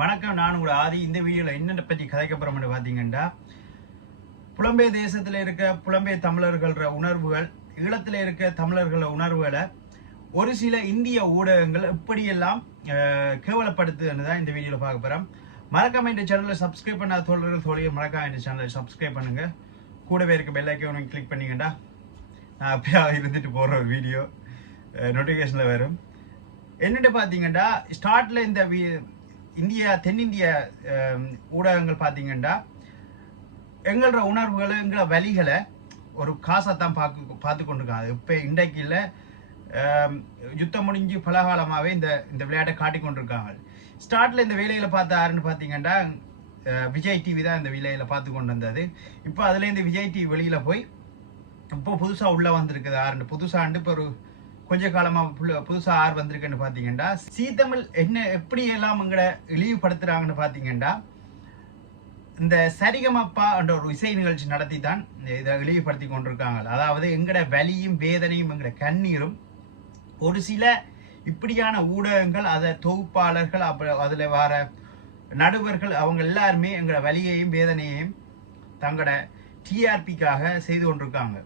வணக்கம், நான் உங்களோட ஆதி. இந்த வீடியோவில் என்னென்ன பற்றி கதைக்க போகிறோம்னு பார்த்தீங்கன்னா, புலம்பெயர் தேசத்தில் இருக்க புலம்பெயர் தமிழர்கள உணர்வுகள், ஈழத்தில் இருக்க தமிழர்கள உணர்வுகளை ஒரு சில இந்திய ஊடகங்கள் எப்படியெல்லாம் கேவலப்படுத்துன்னு தான் இந்த வீடியோவில் பார்க்க போகிறோம். மறக்காம இந்த சேனலை சப்ஸ்கிரைப் பண்ணாத தோழியை மறக்காம இந்த சேனலை சப்ஸ்கிரைப் பண்ணுங்க. கூடவே இருக்க பெல் ஐக்கானை கிளிக் பண்ணிங்கன்னா நான் அப்பயே இருந்துட்டு போகிற ஒரு வீடியோ நோட்டிஃபிகேஷனில் வரும். என்னென்னு பார்த்தீங்கன்னா, ஸ்டார்ட்ல இந்த தென்னிந்திய ஊடகங்கள் பார்த்தீங்கன்னா எங்களோட உணர்வுகளை எங்களோட வழிகளை ஒரு காசாத்தான் பார்த்து கொண்டிருக்காங்க. இப்போ இன்றைக்கு இல்லை, யுத்தம் முடிஞ்சு பல காலமாகவே இந்த விளையாட்டை காட்டி கொண்டிருக்காங்க. ஸ்டார்ட்ல இந்த வேலையில் பார்த்த யாருன்னு பார்த்தீங்கன்னா விஜய் டிவி தான் இந்த வேலையில் பார்த்து கொண்டு வந்தது. இப்போ அதுலேருந்து விஜய் டிவி வெளியில் போய் இப்போ புதுசாக உள்ளே வந்திருக்குது. யாருன்னு புதுசாண்டு இப்போ ஒரு கொஞ்ச காலமாக புதுசாக ஆறு வந்திருக்குன்னு பார்த்தீங்கன்னா, சீத்தமிழ் என்ன எப்படி எல்லாம் எங்களை இழிவுபடுத்துகிறாங்கன்னு பார்த்தீங்கன்னா, இந்த சரிகமப்பா என்ற ஒரு இசை நிகழ்ச்சி நடத்தி தான் இதை இழிவுபடுத்தி கொண்டிருக்காங்க. அதாவது எங்களோட வலியும் வேதனையும் எங்களோட கண்ணீரும் ஒரு சில இப்படியான ஊடகங்கள், அதை தொகுப்பாளர்கள், அப்புறம் அதில் வர நடுவர்கள், அவங்க எல்லாருமே எங்களோட வலியையும் வேதனையையும் தங்களோட டிஆர்பிக்காக செய்து கொண்டிருக்காங்க.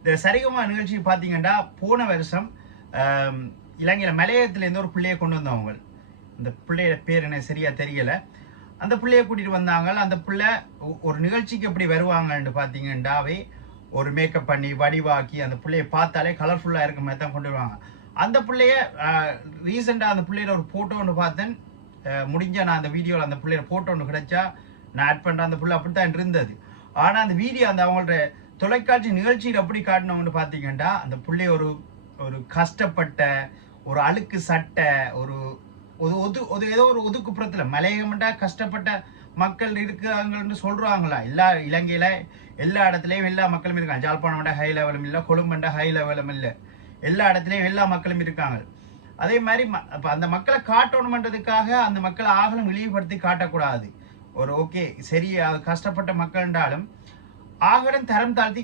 இந்த சரிகமா நிகழ்ச்சி பார்த்தீங்கன்னா, போன வருஷம் இலங்கையில் மலையகத்திலேருந்து ஒரு பிள்ளையை கொண்டு வந்தவங்க. இந்த பிள்ளையோட பேர் என்ன சரியா தெரியல. அந்த பிள்ளையை கூட்டிட்டு வந்தாங்க. அந்த பிள்ளை ஒரு நிகழ்ச்சிக்கு எப்படி வருவாங்கன்னு பார்த்தீங்கன்னாவே ஒரு மேக்கப் பண்ணி வடிவாக்கி அந்த பிள்ளையை பார்த்தாலே கலர்ஃபுல்லாக இருக்க மாதிரி தான் கொண்டு வருவாங்க. அந்த பிள்ளைய ரீசெண்டாக அந்த பிள்ளையோட ஒரு ஃபோட்டோ ஒன்று பார்த்தேன். முடிஞ்ச நான் அந்த வீடியோவில் அந்த பிள்ளையோட ஃபோட்டோ ஒன்று கிடைச்சா நான் ஆட் பண்ணுறேன். அந்த பிள்ளை அப்படித்தான் இருந்தது. ஆனால் அந்த வீடியோ அந்த அவங்களோட தொலைக்காட்சி நிகழ்ச்சியில் எப்படி காட்டினவங்கன்னு பார்த்தீங்கன்னா, அந்த பிள்ளை ஒரு கஷ்டப்பட்ட ஒரு அழுக்கு சட்டை, ஏதோ ஒரு ஒதுக்குப்புறத்தில் மலையகம்டா கஷ்டப்பட்ட மக்கள் இருக்கிறாங்கன்னு சொல்றாங்களா. இலங்கையில எல்லா இடத்துலையும் எல்லா மக்களும் இருக்காங்க. ஜாழ்ப்பாணம்டா ஹை லெவலும் இல்லை, கொழும்புண்டா ஹை லெவலும் இல்லை, எல்லா இடத்துலையும் எல்லா மக்களும் இருக்காங்க. அதே மாதிரி இப்போ அந்த மக்களை காட்டணும்ன்றதுக்காக அந்த மக்களை ஆகலும் இழிவுபடுத்தி காட்டக்கூடாது. ஒரு ஓகே சரி, கஷ்டப்பட்ட மக்கள்ன்றாலும் ஆகடம் தரம் தாழ்த்தி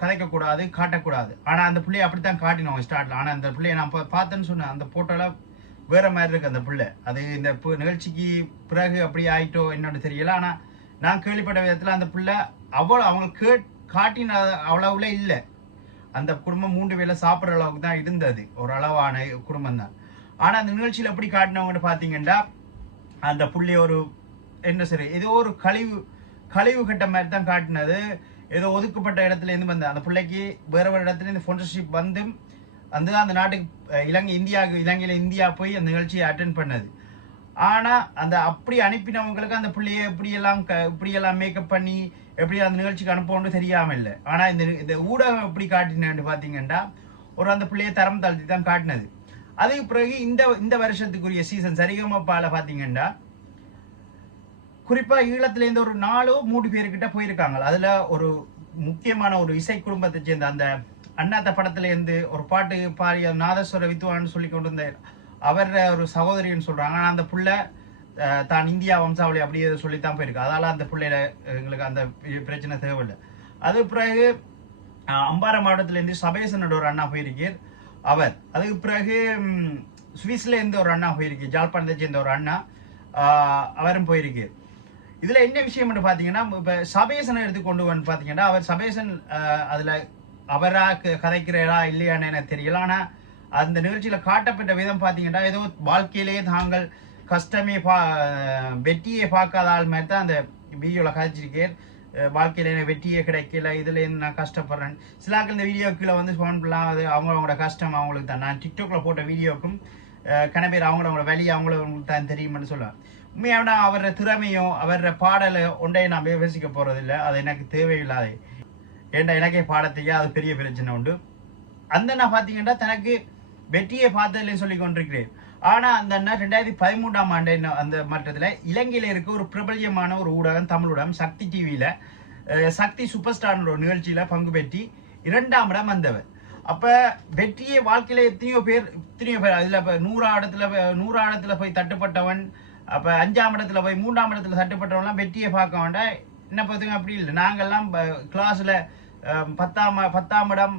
கதைக்கக்கூடாது, காட்டக்கூடாது. ஆனால் அந்த பிள்ளையை அப்படித்தான் காட்டினோம் ஸ்டார்ட்ல. ஆனால் அந்த பிள்ளையை நான் பார்த்தேன்னு சொன்னேன், அந்த போட்டோல வேற மாதிரி இருக்கு அந்த பிள்ளை. அது இந்த நிகழ்ச்சிக்கு பிறகு அப்படி ஆயிட்டோ என்னன்னு தெரியல. ஆனால் நான் கேள்விப்பட்ட விதத்தில் அந்த பிள்ளை அவங்க காட்டின அவ்வளவுல இல்லை. அந்த குடும்பம் 3 வேளை சாப்பிட்ற அளவுக்கு தான் இருந்தது, ஒரு அளவான குடும்பம் தான். ஆனால் அந்த நிகழ்ச்சியில் எப்படி காட்டினவங்கன்னு பார்த்தீங்கன்னா, அந்த பிள்ளை ஒரு என்ன சரி ஏதோ ஒரு கழிவு கட்ட மாதிரி தான் காட்டினது. ஏதோ ஒதுக்கப்பட்ட இடத்துல இருந்து வந்த அந்த பிள்ளைக்கு வேற ஒரு இடத்துல இருந்து ஸ்பான்சர்ஷிப் வந்து அந்த நாட்டுக்கு இலங்கையில இந்தியா போய் அந்த நிகழ்ச்சியை அட்டென்ட் பண்ணது. ஆனா அந்த அப்படி அனுப்பினவங்களுக்கு அந்த பிள்ளைய இப்படியெல்லாம் மேக்கப் பண்ணி எப்படி அந்த நிகழ்ச்சிக்கு அனுப்பணும்னு தெரியாம இல்லை. ஆனா இந்த ஊடகம் எப்படி காட்டினு பாத்தீங்கன்னா, அந்த பிள்ளைய தரம் தாழ்த்தி தான் காட்டினது. அதுக்கு பிறகு இந்த வருஷத்துக்குரிய சீசன் சரிகமப்பால பாத்தீங்கன்னா, குறிப்பா ஈழத்துல இருந்து ஒரு 4-3 பேர்கிட்ட போயிருக்காங்க. அதுல ஒரு முக்கியமான ஒரு இசை குடும்பத்தை சேர்ந்த அந்த அண்ணாத்த படத்துல இருந்து ஒரு பாட்டு பாடிய நாதஸ்வர வித்வான்னு சொல்லி கொண்டு வந்த அவர் ஒரு சகோதரின்னு சொல்றாங்க. ஆனா அந்த புள்ள தான் இந்தியா வம்சாவளி அப்படியே சொல்லித்தான் போயிருக்கு. அதால அந்த பிள்ளையில எங்களுக்கு அந்த பிரச்சனை தேவையில்லை. அது பிறகு அம்பாறை மாவட்டத்துல இருந்து சபேசனோட ஒரு அண்ணா போயிருக்கார் அவர். அதுக்கு பிறகு சுவிஸ்ல இருந்து ஒரு அண்ணா போயிருக்கு, ஜாழ்ப்பாணத்தை சேர்ந்த ஒரு அண்ணா அவரும் போயிருக்கார். இதுல என்ன விஷயம் பாத்தீங்கன்னா, இப்ப சபேசனை எடுத்து கொண்டு வந்து பாத்தீங்கன்னா, அவர் சபேசன் அதுல அவரா கதைக்கிறா இல்லையான்னு எனக்கு தெரியல. ஆனா அந்த நிகழ்ச்சியில காட்டப்பட்ட விதம் பாத்தீங்கன்னா, ஏதோ வாழ்க்கையிலேயே தாங்கள் கஷ்டமே வெற்றியை பார்க்காத ஆள் மாதிரி தான் அந்த வீடியோல கதைச்சிருக்கேன். வாழ்க்கையில எனக்கு வெற்றியே கிடைக்கல, இதுல நான் கஷ்டப்படுறேன். சிலாக்கள் இந்த வீடியோ கீழே வந்து ஃபோன் பண்ணலாம், அது அவங்களோட கஷ்டம் அவங்களுக்கு தான். நான் டிக்டாக்ல போட்ட வீடியோக்கும் கணபேர் அவங்களோட வழி அவங்களுக்கு தான் தெரியும்னு சொல்லுவேன். உண்மையான அவர திறமையும் அவர பாடலை ஒன்றை நான் விமர்சிக்க போறதில்லை, அது எனக்கு தேவையில்லாத. ஏன்டா எனக்கே பாடத்தையே அது பெரிய பிரச்சனை உண்டு. அந்த நான் பார்த்தீங்கன்னா தனக்கு வெற்றியை பார்த்ததில்லைன்னு சொல்லி கொண்டிருக்கிறேன். ஆனால் அந்த அண்ணா 2013ஆம் ஆண்டு அந்த மட்டத்தில் இலங்கையில் இருக்க ஒரு பிரபல்யமான ஒரு ஊடகம், தமிழ் ஊடகம் சக்தி டிவியில் சக்தி சூப்பர் ஸ்டார் ஒரு நிகழ்ச்சியில் பங்கு பெற்றி 2ஆம் இடம் வந்தவர். அப்போ வெற்றியை வாழ்க்கையில் எத்தனையோ பேர் அதில் இப்போ 100 இடத்துல போய் தட்டுப்பட்டவன், அப்போ 5ஆம் இடத்துல போய் 3ஆம் இடத்துல தட்டுப்பட்டவன்லாம் வெற்றியை பார்க்க வேண்டாம். என்ன பார்த்துங்க அப்படி இல்லை. நாங்கள்லாம் கிளாஸில் 10ஆம் இடம்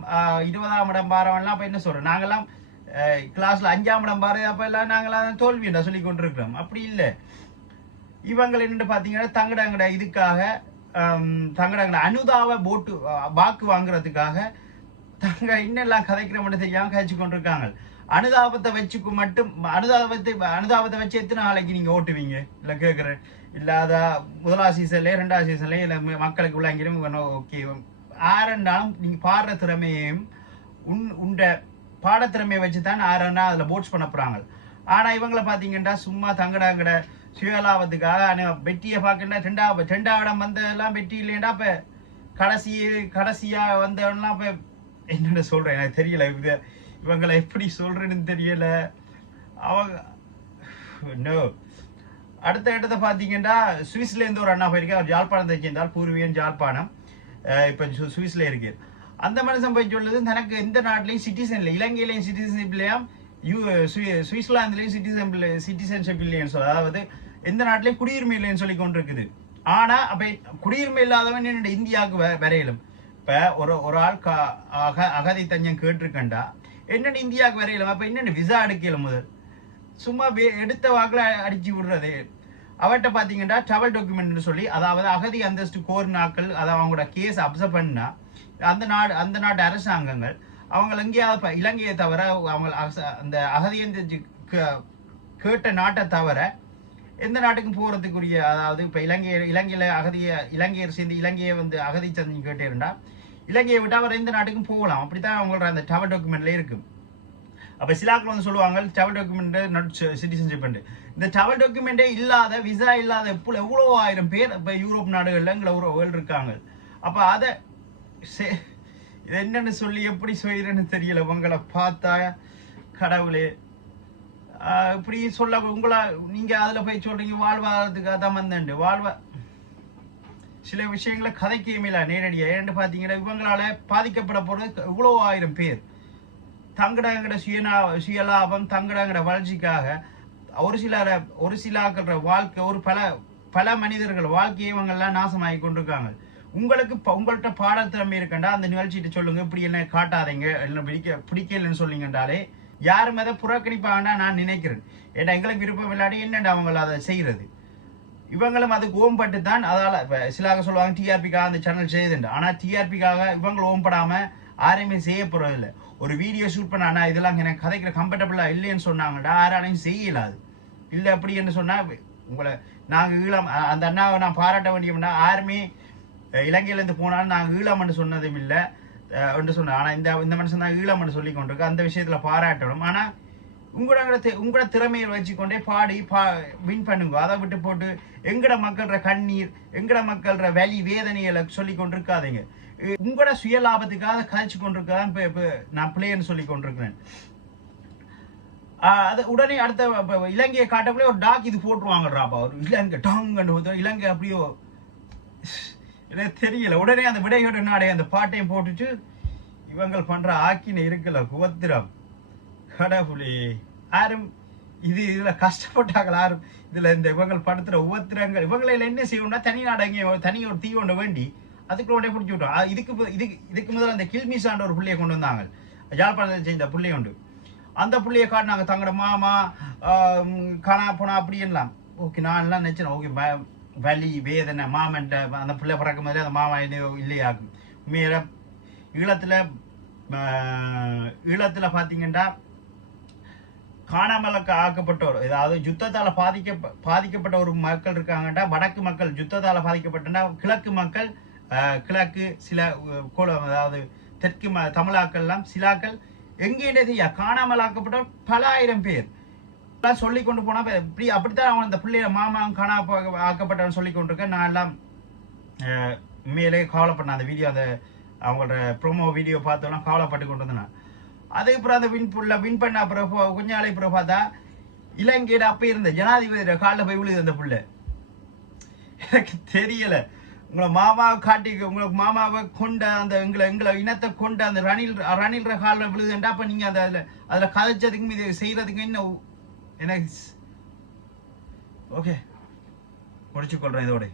20ஆம் இடம் பாரவன்லாம் இப்போ என்ன சொல்கிறோம், நாங்கள்லாம் கிளாஸ்ல 5ஆம் இடம் பாரு அப்ப எல்லாம் நாங்களாம் தோல்விண்டா சொல்லி கொண்டிருக்கிறோம். அப்படி இல்லை. இவங்க என்னென்னு பார்த்தீங்கன்னா தங்கடங்கட இதுக்காக தங்கடங்கட அனுதாவை வாக்கு வாங்குறதுக்காக தங்க இன்னெல்லாம் கதைக்கிற மட்டும் தெரியாம கதைச்சு கொண்டிருக்காங்க. அனுதாபத்தை வச்சுக்கு மட்டும் அனுதாபத்தை வச்சு எத்தனை நாளைக்கு நீங்க ஓட்டுவீங்க? இல்லை கேட்குறேன். இல்லாத முதலாவது சீசன்லேயே 2வது சீசன்லேயே இல்லை மக்களுக்கு விளங்கிடும். ஓகே, ஆரண்டாலும் நீங்க பாடுற திறமையையும் உண்ட பாடத்திறமையை வச்சு தான் ஆரண்டா அதில் போட்ஸ் பண்ண போறாங்க. ஆனா இவங்களை பார்த்தீங்கன்னா சும்மா தங்கடாங்கட சுயலாபத்துக்காக வெற்றியை பார்க்கண்டா 2ஆம் இடம் வந்ததெல்லாம் வெற்றி இல்லையண்டா. இப்ப கடைசியா வந்தவெல்லாம் இப்ப என்னென்ன சொல்றேன் எனக்கு தெரியல. இவங்களை எப்படி சொல்றேன்னு தெரியல. அவங்க அடுத்த இடத்த பார்த்தீங்கன்னா சுவிஸ்ல இருந்து ஒரு அண்ணா போயிருக்கேன். அவர் யாழ்ப்பாணத்தை சேர்ந்தால் பூர்வீகன் யாழ்ப்பாணம். இப்போ சுவிஸ்ல இருக்கு. அந்த மனுஷன் போய் சொல்லுது தனக்கு எந்த நாட்டிலையும் சிட்டிசன் இல்லை, இலங்கையிலையும் சிட்டிசன்ஷிப் இல்லையா, சுவிட்சர்லாந்துலையும் சிட்டிசன்ஷிப் இல்லைன்னு சொல்ல, அதாவது எந்த நாட்டிலையும் குடியுரிமை இல்லைன்னு சொல்லி கொண்டு இருக்குது. ஆனா அப்ப குடியுரிமை இல்லாதவன் என்னோட இந்தியாவுக்கு வரையிலும். இப்ப ஒரு ஆள் அகதி தஞ்சம் கேட்டிருக்கண்டா என்னென்ன இந்தியாவுக்கு வரையிலும். அப்ப என்னென்ன விசா எடுக்கல முதல் சும்மா எடுத்த வாக்குல அடிச்சு விடுறது. அவர்கிட்ட பாத்தீங்கன்னா டிராவல் டாக்குமெண்ட் சொல்லி, அதாவது அகதி அந்தஸ்து கோரினாக்கள் அதை அவங்களோட கேஸ் அப்சர்வ் பண்ணா அந்த நாட்டு அரசாங்கங்கள் அவங்க எங்கேயாவது இலங்கையை தவிர அவங்க அந்த அகதியை கேட்ட நாட்டை தவிர எந்த நாட்டுக்கும் போறதுக்குரிய, அதாவது இப்ப இலங்கையில இலங்கையர் சேர்ந்து இலங்கையை அகதி சந்தி கேட்டேருண்டா இலங்கையை விட்டு அவர் எந்த நாட்டுக்கும் போகலாம். அப்படித்தான் அவங்களோட அந்த டிராவல் டாக்குமெண்ட்ல இருக்கு. அப்ப சிலாக்கள் சொல்லுவாங்க டிராவல் டாக்குமெண்ட் நாட் சிட்டிசன்ஷிப். இந்த டிராவல் டாக்குமெண்டே இல்லாத விசா இல்லாத எவ்வளோ 1000 பேர் இப்ப யூரோப் நாடுகள்ல வேர்ல்டு இருக்காங்க. அப்ப அதை இது என்னன்னு சொல்லி எப்படி செய்யறேன்னு தெரியல. உங்களை பார்த்தா கடவுளே இப்படி சொல்ல உங்களா நீங்க அதுல போய் சொல்றீங்க வாழ்வாதாரத்துக்காக தான் வந்தேன். சில விஷயங்களை கதைக்கவே இல்லை நேரடியா. ஏன்னு பாத்தீங்கன்னா இவங்களால பாதிக்கப்பட போறது இவ்வளோ 1000 பேர். தங்கடங்கட சுயலாபம் தங்கடங்கட வளர்ச்சிக்காக ஒரு சிலாக்கள வாழ்க்கை ஒரு பல மனிதர்கள் வாழ்க்கையை இவங்கெல்லாம் நாசமாகி கொண்டிருக்காங்க. உங்கள்கிட்ட பாடத்திறமை இருக்கண்டா அந்த நிகழ்ச்சிட்டு சொல்லுங்க. இப்படி என்ன காட்டாதீங்க, என்ன பிடிக்கலன்னு சொல்லிங்கன்றாலே யாரும் அதை புறக்கணிப்பாங்கன்னா நான் நினைக்கிறேன். ஏன்னா எங்களுக்கு விருப்பம் இல்லாட்டி என்னண்டா அவங்கள அதை செய்யறது. இவங்களும் அதுக்கு ஓம்பட்டு தான். அதால சிலாக சொல்லுவாங்க டிஆர்பிக்காக அந்த சேனல் செய்யுதுண்டு. ஆனா டிஆர்பிக்காக இவங்க ஓம்படாம யாரையுமே செய்ய போறதில்லை. ஒரு வீடியோ ஷூட் பண்ண ஆனா இதெல்லாம் எனக்கு கதைக்கிற கம்ஃபர்டபுளா இல்லைன்னு சொன்னாங்கடா யாராலையும் செய்யலாது. இல்லை அப்படி என்ன சொன்னா உங்களை நாங்கள் ஈழம் அந்த அண்ணாவை நான் பாராட்ட வேண்டியோம்னா யாருமே இலங்கையிலேருந்து போனாலும் நாங்கள் ஈழம்னு சொன்னதும் இல்லை என்று சொன்னேன். ஆனால் இந்த மனுஷன் தான் ஈழம்னு சொல்லி கொண்டிருக்கு. அந்த விஷயத்துல பாராட்டணும். ஆனால் உங்களோட திறமையை வச்சுக்கொண்டே வின் பண்ணுங்க. அதை விட்டு போட்டு எங்கட மக்கள்ற கண்ணீர் எங்கட மக்கள்ற வலி வேதனைகளை சொல்லி கொண்டிருக்காதீங்க. உங்களோட சுய லாபத்துக்காக கழிச்சு கொண்டிருக்காதான் நான் பிள்ளைன்னு சொல்லி கொண்டிருக்கிறேன். அது உடனே அடுத்த இலங்கையை காட்டக்குள்ளே ஒரு டாக் இது போட்டுருவாங்கடாப்பா. ஒரு இலங்கை டாங்கன்னு இலங்கை அப்படியோ எனக்கு தெரியல. உடனே அந்த விடையோட நாடே அந்த பாட்டையும் போட்டுட்டு இவங்க பண்ற ஆக்கின இருக்குல்ல குவத்திரம் கடவுளே. யாரும் இதுல கஷ்டப்பட்டாங்க யாரும் இதுல இந்த இவங்க படுத்துற உபத்திரங்கள் இவங்களை என்ன செய்யணும்னா தனி நாடங்க தனி ஒரு தீ ஒன்று வேண்டி அதுக்குள்ள உடனே பிடிச்சி விட்டோம். இதுக்கு முதல்ல அந்த கில்மிசான்ற ஒரு புள்ளையை கொண்டு வந்தாங்க. யாழ்ப்பாணத்தில் செஞ்ச புள்ளை உண்டு. அந்த புள்ளையை காட்டினாங்க தங்களோட மாமா காணா போனா அப்படின்லாம். ஓகே நான் எல்லாம் நினைச்சேன் ஓகே வலி வேதனை மாமன்ட்ட அந்த பிள்ளை பிறக்கும் போதே அந்த மாமா இல்லையாக்கும். உண்மையில ஈழத்துல பாத்தீங்கன்னா காணாமல் ஆக்கப்பட்டவர், அதாவது யுத்தத்தால பாதிக்கப்பட்ட ஒரு மக்கள் இருக்காங்கடா. வடக்கு மக்கள் யுத்தத்தால பாதிக்கப்பட்டா, கிழக்கு மக்கள் கிழக்கு சில அதாவது தெற்கு தமிழாக்கள்லாம் சிலாக்கள் எங்கேயே காணாமல் ஆக்கப்பட்ட பல 1000 பேர் சொல்லி கொண்டு போனா இப்படி அப்படித்தான் அவன் அந்த பிள்ளைய மாமா காணா ஆக்கப்பட்டவன் சொல்லி கொண்டிருக்கேன். நான் எல்லாம் உண்மையிலே கவலைப்பட்டேன். அந்த வீடியோ அந்த அவங்களோட ப்ரோமோ வீடியோ பார்த்தோம்லாம் கவலைப்பட்டு கொண்டு வந்தேன். அதுக்கப்புறம் அந்த வின் பண்ண அப்புறம் கொஞ்ச நாளைக்கு அப்புறம் பார்த்தா இலங்கையில அப்ப இருந்த ஜனாதிபதி காலில் போய் விழுது அந்த புள்ள. எனக்கு தெரியல உங்களை மாமாவை காட்டி உங்களுக்கு மாமாவை கொண்ட அந்த எங்களை இனத்தை கொண்ட அந்த ரணில்ற காலில் விழுதுண்டா. அப்ப நீங்க அதுல கதைச்சதுக்கும் இது செய்யறதுக்கு என்ன எனக்கு ஓகே முடிச்சு கொள்றேன் இதோட.